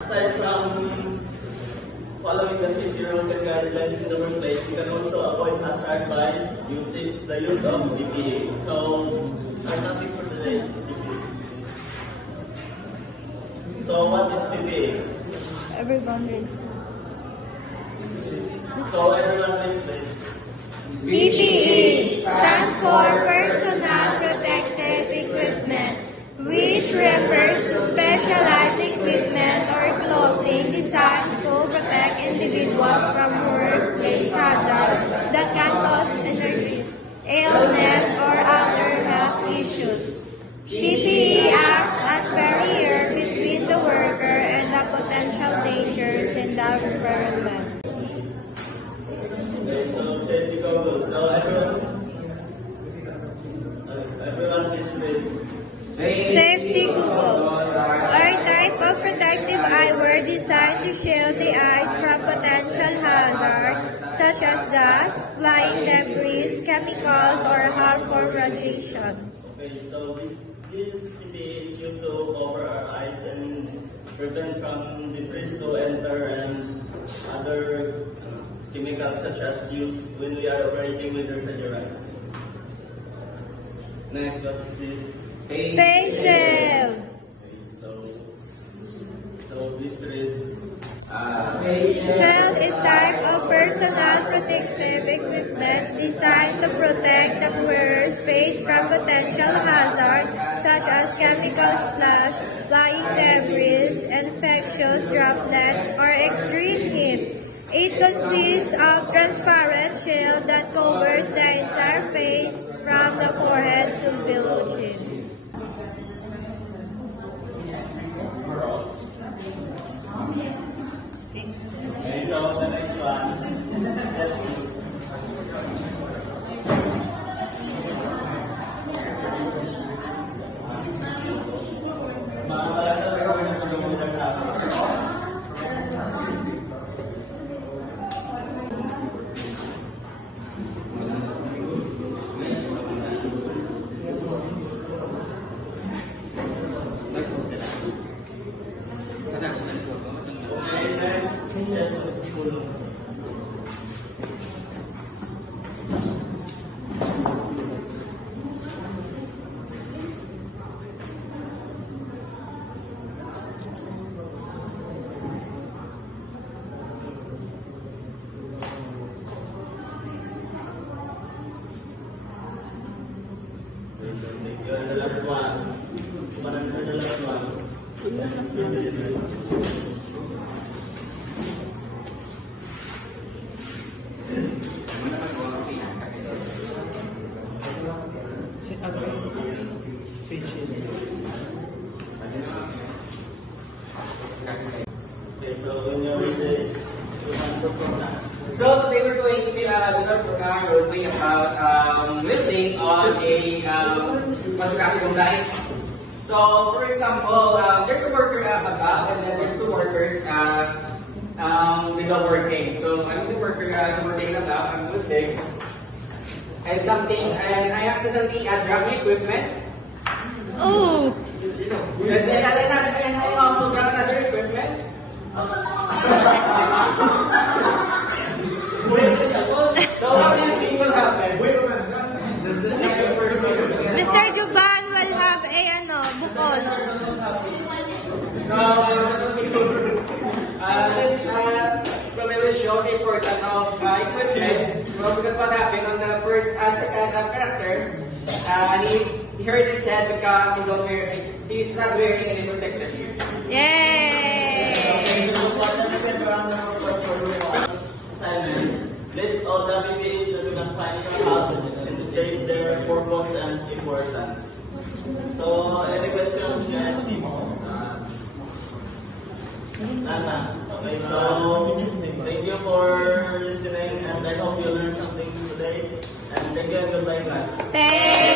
Aside from following the safety rules and guidelines in the workplace, you can also avoid hazard by using the use of PPE. So, our topic for today is PPE. So, what is PPE? Everyone is. So, everyone listen. PPE stands for Personal Protective Equipment, which refers to specialized equipment or clothing designed to protect individuals from workplace hazards that can cause injuries, illness, or other health issues. PPE acts as barrier between the worker and the potential dangers in the environment. Okay, so safety goggles. So, everyone listen. Safety goggles are a type of protective eyewear designed to shield the eyes from potential hazards such as dust, flying debris, chemicals, or harmful radiation. Okay, so this PPE is used to cover our eyes and prevent from debris to enter and other chemicals such as when we are operating with refrigerants. Next, what is this? Face shields. Okay, so please read. Shield is type of personal protective equipment designed to protect the wearer's face from potential hazards such as chemical splash, flying debris, infectious droplets, or extreme heat. It consists of transparent shield that covers the entire face from the forehead to below chin. Okay, so the next one. Let's see. Okay, next, yes, school. The last one. Parang sa the last one. Okay, so when you're ready, So today we're going to do our program working about living on a construction site. So for example, there's a worker above and then there's two workers without working. So I'm the worker working above, I'm lifting. And I accidentally dropped the equipment. Oh! And then I also dropped another equipment. So how do you think will happen? Mr. Juban will have a bukol. So this will show the importance of equipment. So because what happened on the first second character, he heard it said because he's not wearing any protective gear. Yay! Assignment. List all the PPEs that you can find in your house and state their purpose and importance. So, any questions, guys? Nana. Okay, so thank you for listening and I hope you learned something today. And thank you and goodbye, class. Thank